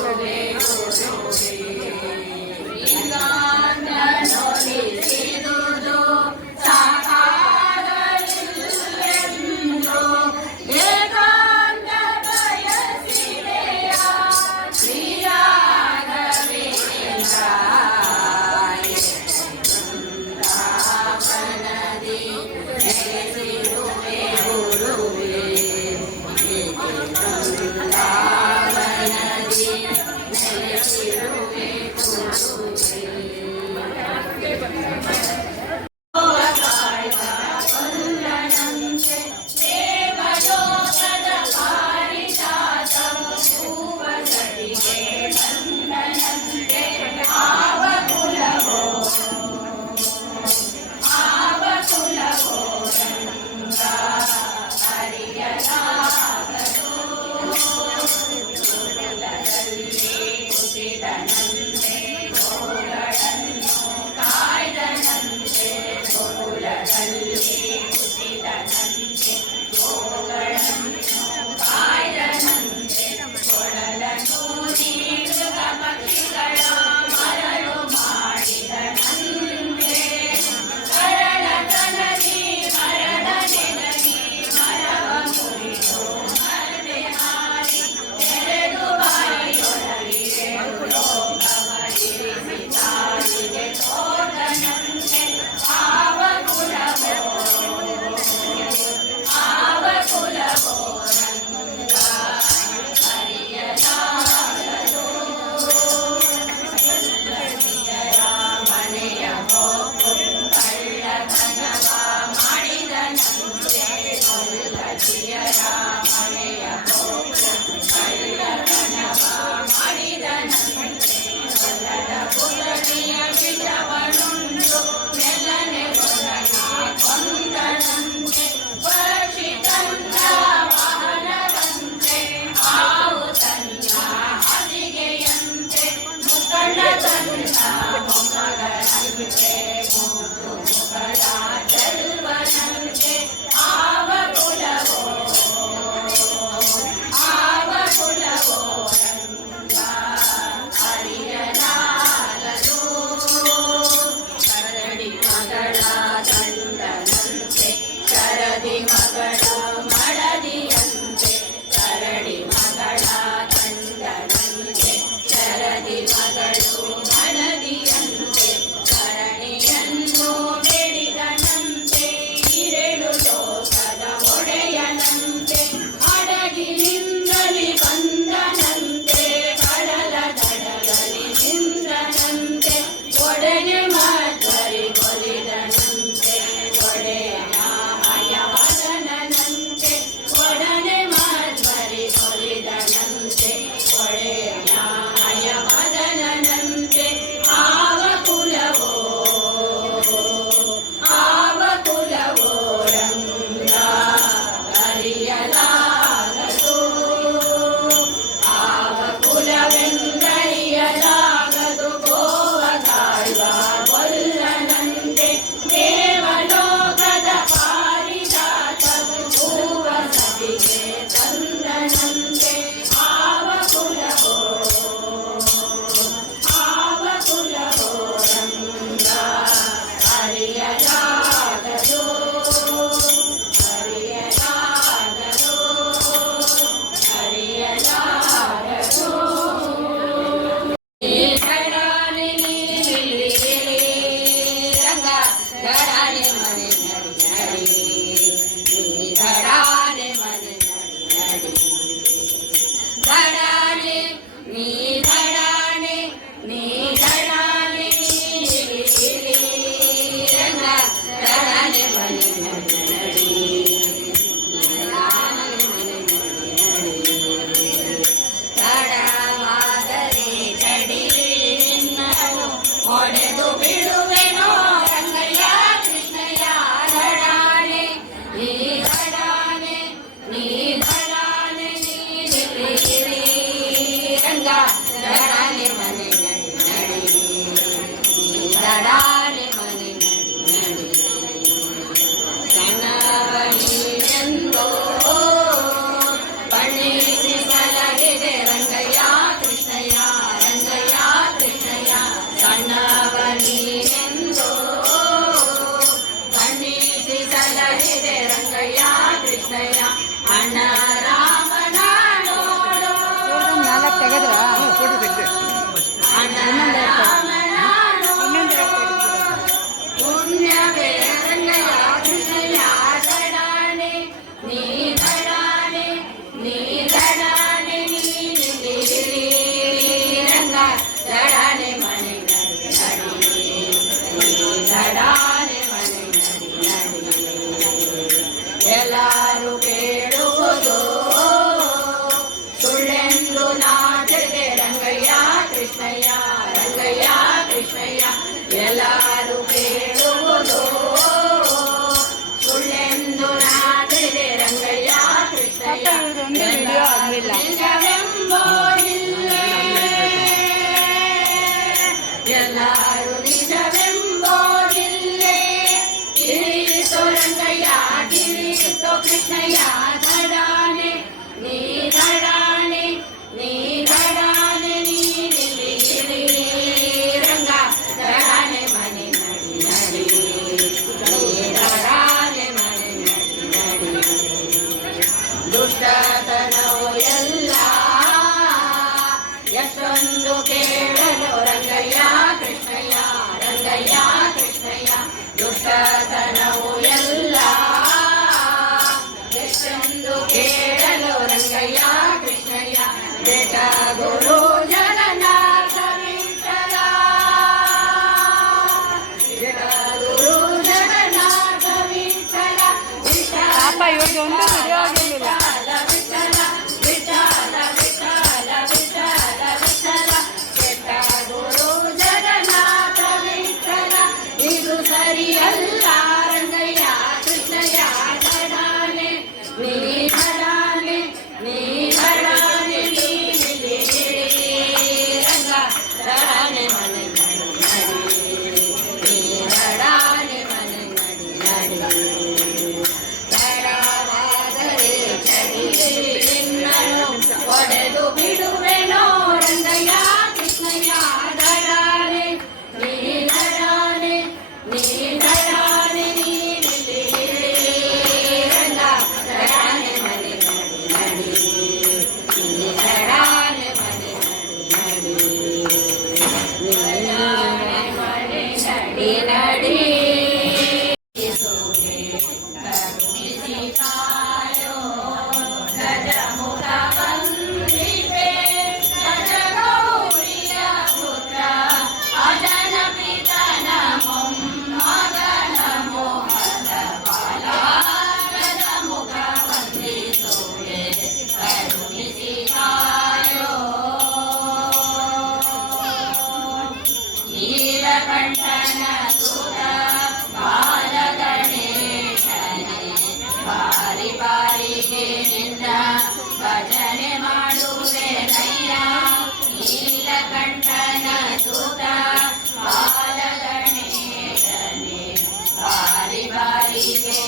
Makes and I will be done.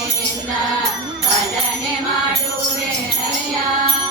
ನಿನ್ನ ಭಜನೆ ಮಾಡುವೆ ಕರುಪ